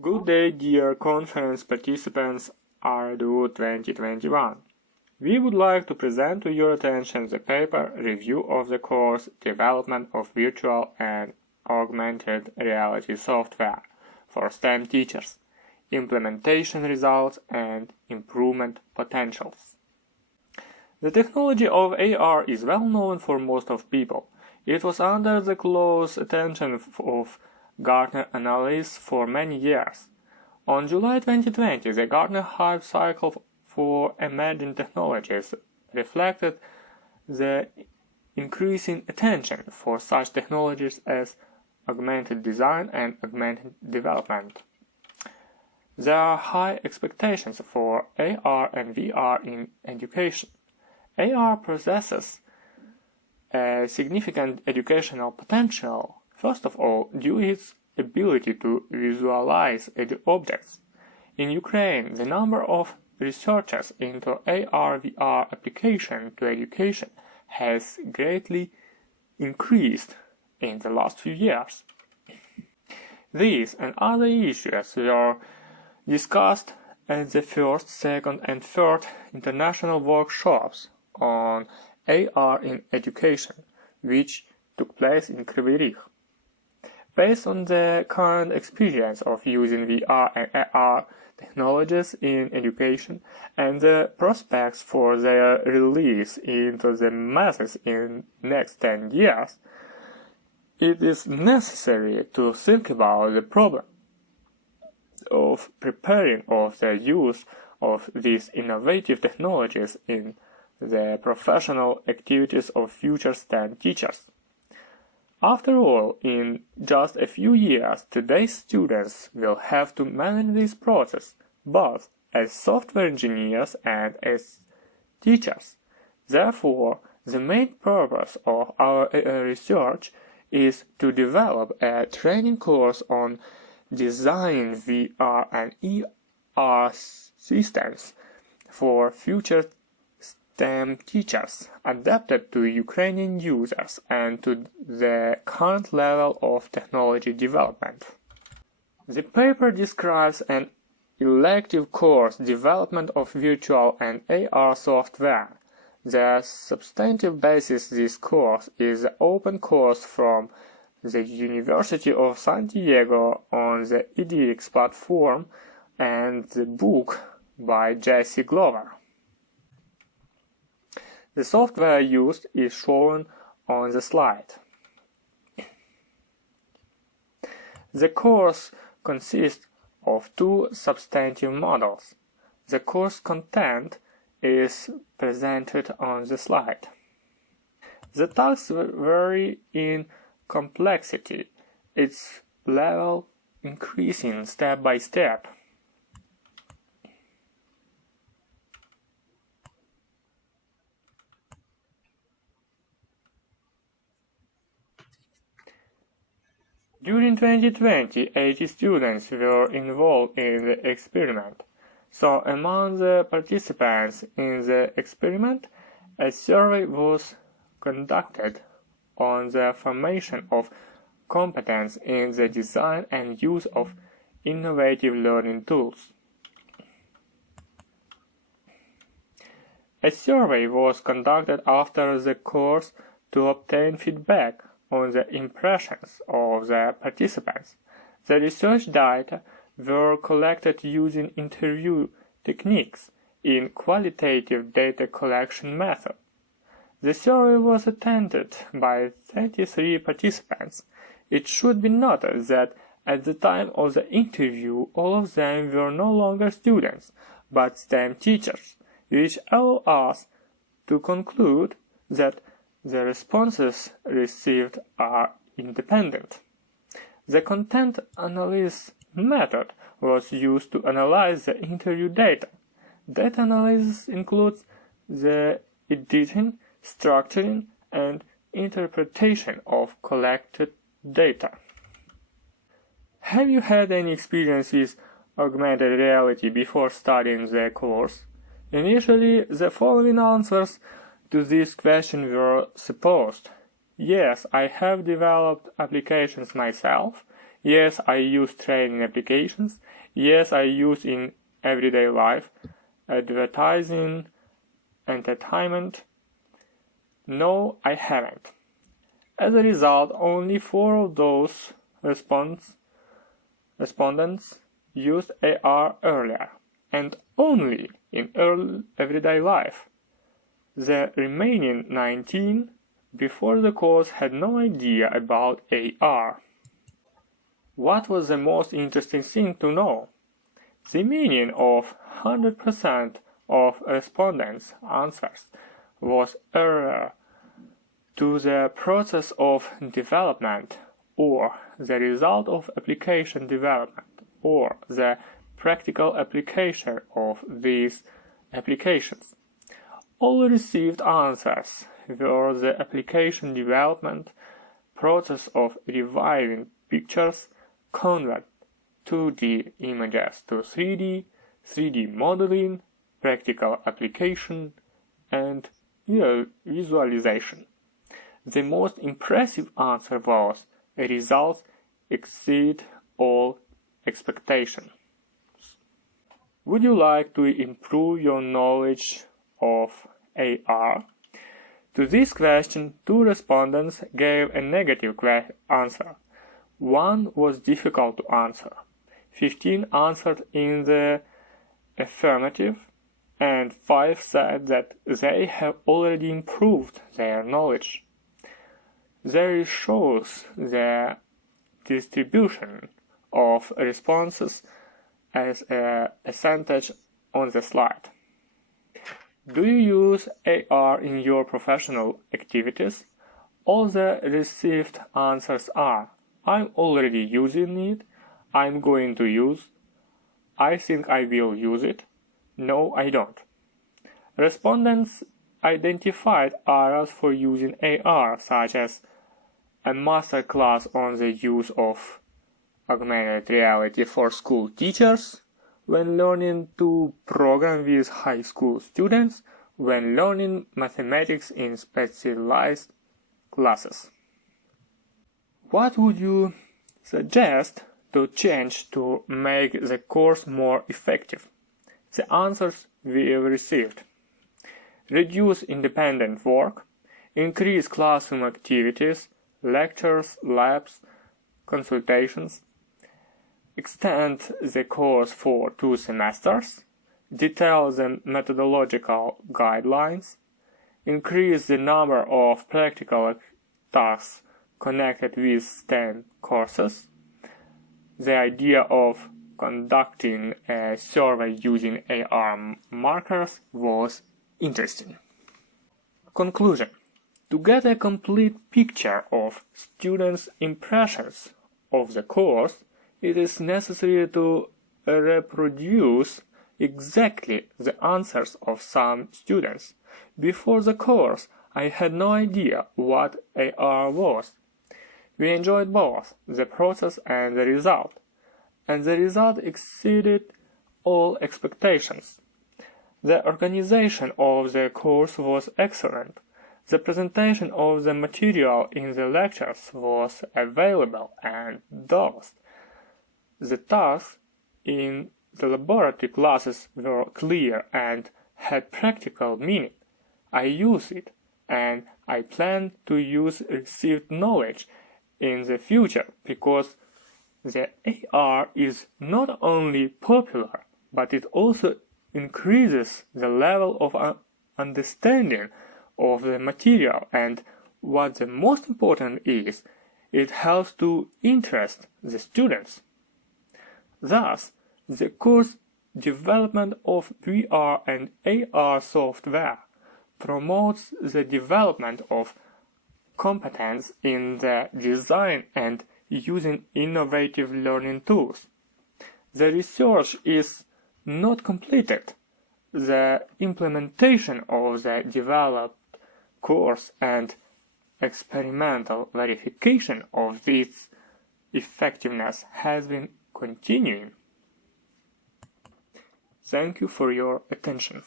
Good day, dear conference participants AREdu2021. We would like to present to your attention the paper review of the course Development of Virtual and Augmented Reality Software for STEM Teachers, Implementation Results and Improvement Potentials. The technology of AR is well known for most of people. It was under the close attention of Gartner analysts for many years. On July 2020, the Gartner Hype Cycle for Emerging Technologies reflected the increasing attention for such technologies as augmented design and augmented development. There are high expectations for AR and VR in education. AR possesses a significant educational potential, first of all, due to its ability to visualize objects. In Ukraine, the number of researchers into AR/VR application to education has greatly increased in the last few years. These and other issues were discussed at the first, second, and third international workshops on AR in education, which took place in Kryvyi Rih. Based on the current experience of using VR and AR technologies in education and the prospects for their release into the masses in next 10 years, it is necessary to think about the problem of preparing for the use of these innovative technologies in the professional activities of future STEM teachers. After all, in just a few years, today's students will have to manage this process, both as software engineers and as teachers. Therefore, the main purpose of our research is to develop a training course on designing VR and AR systems for future STEM teachers, adapted to Ukrainian users and to the current level of technology development. The paper describes an elective course, Development of Virtual and AR Software. The substantive basis of this course is the open course from the University of San Diego on the edX platform and the book by Jesse Glover. The software used is shown on the slide. The course consists of two substantive modules. The course content is presented on the slide. The tasks vary in complexity, its level increasing step by step. During 2020, 80 students were involved in the experiment. So among the participants in the experiment, a survey was conducted on the formation of competence in the design and use of innovative learning tools. A survey was conducted after the course to obtain feedback on the impressions of the participants. The research data were collected using interview techniques in qualitative data collection method. The survey was attended by 33 participants. It should be noted that at the time of the interview, all of them were no longer students, but STEM teachers, which allow us to conclude that the responses received are independent. The content analysis method was used to analyze the interview data. Data analysis includes the editing, structuring, and interpretation of collected data. Have you had any experience with augmented reality before studying the course? Initially, the following answers to this question were supposed. Yes, I have developed applications myself Yes, I use training applications. Yes, I use in everyday life, advertising, entertainment. No, I haven't. As a result, only 4 of those respondents used AR earlier, and only in everyday life. The remaining 19 before the course had no idea about AR. What was the most interesting thing to know? The meaning of 100% of respondents' answers was error to the process of development, or the result of application development, or the practical application of these applications. All received answers were the application development process of reviving pictures, convert 2D images to 3D, 3D modeling, practical application, and visualization. The most impressive answer was results exceed all expectations. Would you like to improve your knowledge of AR? To this question, 2 respondents gave a negative answer. 1 was difficult to answer. 15 answered in the affirmative, and 5 said that they have already improved their knowledge. There shows the distribution of responses as a percentage on the slide. Do you use AR in your professional activities? All the received answers are: I'm already using it, I'm going to use, I think I will use it, no, I don't. Respondents identified areas for using AR, such as a master class on the use of augmented reality for school teachers, when learning to program with high school students, when learning mathematics in specialized classes. What would you suggest to change to make the course more effective? The answers we have received: reduce independent work, increase classroom activities, lectures, labs, consultations, extend the course for 2 semesters, detail the methodological guidelines, increase the number of practical tasks connected with STEM courses. The idea of conducting a survey using AR markers was interesting. Conclusion: to get a complete picture of students' impressions of the course, it is necessary to reproduce exactly the answers of some students. Before the course, I had no idea what AR was. We enjoyed both the process and the result exceeded all expectations. The organization of the course was excellent. The presentation of the material in the lectures was available and dosed. The tasks in the laboratory classes were clear and had practical meaning. I used it, and I plan to use received knowledge in the future because the AR is not only popular, but it also increases the level of understanding of the material, and what the most important is, it helps to interest the students. Thus, the course development of VR and AR software promotes the development of competence in the design and using innovative learning tools. The research is not completed. The implementation of the developed course and experimental verification of its effectiveness has been continuing. Thank you for your attention.